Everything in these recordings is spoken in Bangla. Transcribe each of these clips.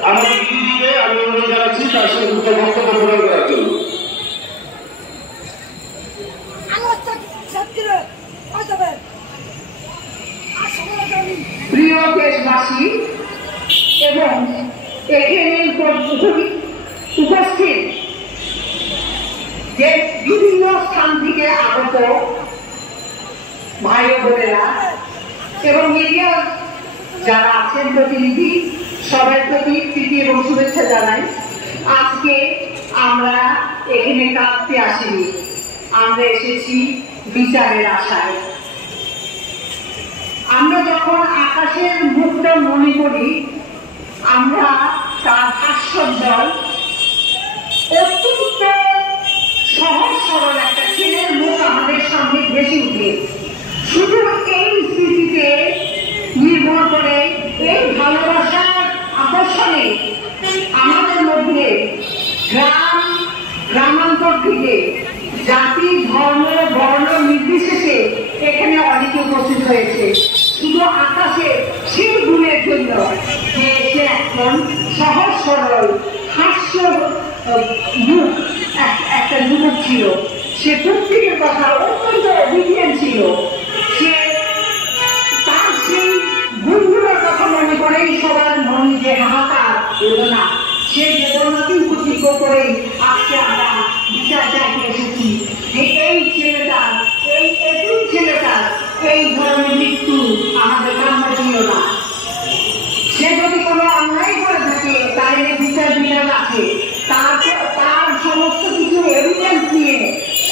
আমাদের দিদিকে আমি অনুরোধ জানাচ্ছি তার সাথে দুটো বক্তব্য প্রদান করার জন্য। প্রিয় দেশবাসী এবং এখানে উপস্থিত যে বিভিন্ন স্থান থেকে আগত ভাই বোনেরা এবং মিডিয়া যারা আছেন প্রতিনিধি, সবার প্রতি প্রীতি এবং শুভেচ্ছা জানাই। আজকে আমরা এখানে কাঁদতে আসিনি, আমরা এসেছি বিচারের আশায়। আমরা যখন আকাশের মুখটা মনে করি, আমরা তার হাস্যোজ্জ্বল অত্যন্ত সহজ সরল একটা ছেলের মুখ আমাদের সামনে ভেসে উঠে। শুধু এই স্মৃতিতে নির্ভর করে, এই ভালোবাসার আকর্ষণে আমাদের মধ্যে গ্রামান্তর থেকে জাতি, ধর্ম, বর্ণ নির্বিশেষে এখানে অনেকে উপস্থিত হয়েছে। শুধু আকাশে সেই গুণের জন্য যে সে এখন সহজ সরল হাস্য মুখ একটা যুবক ছিল। সে প্রত্যেকের কথা অত্যন্ত অভিজ্ঞান ছিল। সে তার সেই গুণগুলোর কথা মনে করেই সবার মনে যে হাহাকার বেদনা, সে বেদনাকে উপযোগ্য করেই আজকে আমরা বিচার চাইতে এসেছি যে এই ছেলেটার, এই এতিম ছেলেটার এই ধরনের মৃত্যু আমাদের কাম্য ছিল না। সে যদি কোনো অন্যায় করে থাকে তাহলে বিচার আছে, তার সমস্ত কিছু এভিডেন্স নিয়ে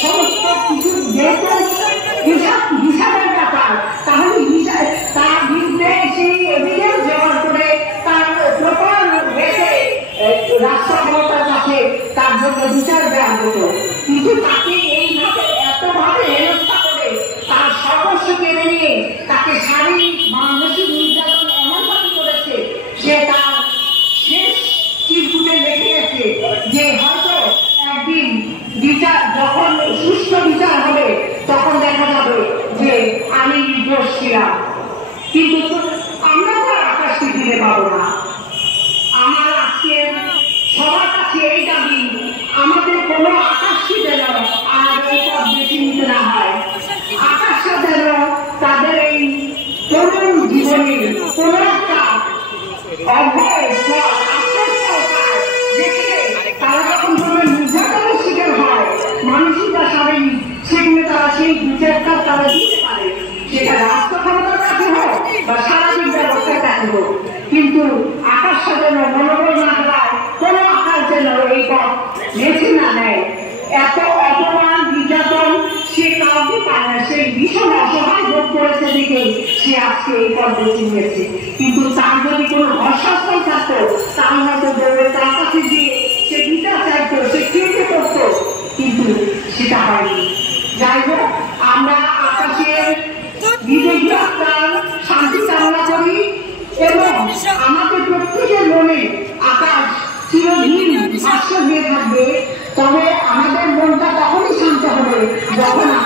সমস্ত কিছু যেহেতু হিসাবের ব্যাপার, তাহলে তার বিরুদ্ধে সেই এভিডেন্স জমা করে তার প্রপার রেখে রাষ্ট্রক্ষমতার কাছে তার জন্য বিচার দেওয়া হতো। কিন্তু তাকে এইভাবে এতভাবে হেনস্থা করে তার সর্বস্ব কেড়ে নিয়ে তাকে শারীরিক মানসিক নির্যাতন এমনভাবে করেছে, সে তার শেষ চিরকুটে লেখে গেছে যে হয়তো একদিন বিচার যখন সুষ্ঠু বিচার হবে তখন দেখা যাবে যে আমি নির্দোষ ছিলাম। কিন্তু আমরা তো আকাশকে ফিরে পাবো না। আমার আজকে সবার কাছে এই দাবি, আমাদের কোনো আকাশকে যেন আর এই পথ বেছে নিতে না হয়। আকাশটা যেন তাদের এই তরুণ জীবনে কোনো একটা অভয় তারা যখন কোনো নির্যাতনের শিকার হয়, মানসিক বা শারীরিক, সেগুলো তারা সেই বিচারটা তারা দিতে পারে, সেটা রাষ্ট্র ক্ষমতার কাছে হোক বা সামাজিক ব্যবস্থার কাছে হোক। কিন্তু আকাশটা যেন মনোবল না হয়, কোনো আকাশ যেন এই পথ বেছে না নেয়। এত অপমান নির্যাতন সে কাউকে পায় না, সেই ভীষণ অসহায় বোধ করেছে দেখে সে আজকে এই পথ বেছে নিয়েছে। কিন্তু তার যদি কোনো ভরসাস্থল থাকতো তাহলে হয়তো দৌড়ে তার কাছে গিয়ে সে বিচার চাইতো, সে কেটে করতো, কিন্তু সেটা হয়নি। যাই হোক, আমরা আকাশের বিজয়ী আত্মার শান্তি কামনা করি এবং আমাদের প্রত্যেকের মনে আকাশ চিরদিন ভাষ্য দিয়ে থাকবে। তবে আমাদের মনটা তখনই শান্ত হবে যখন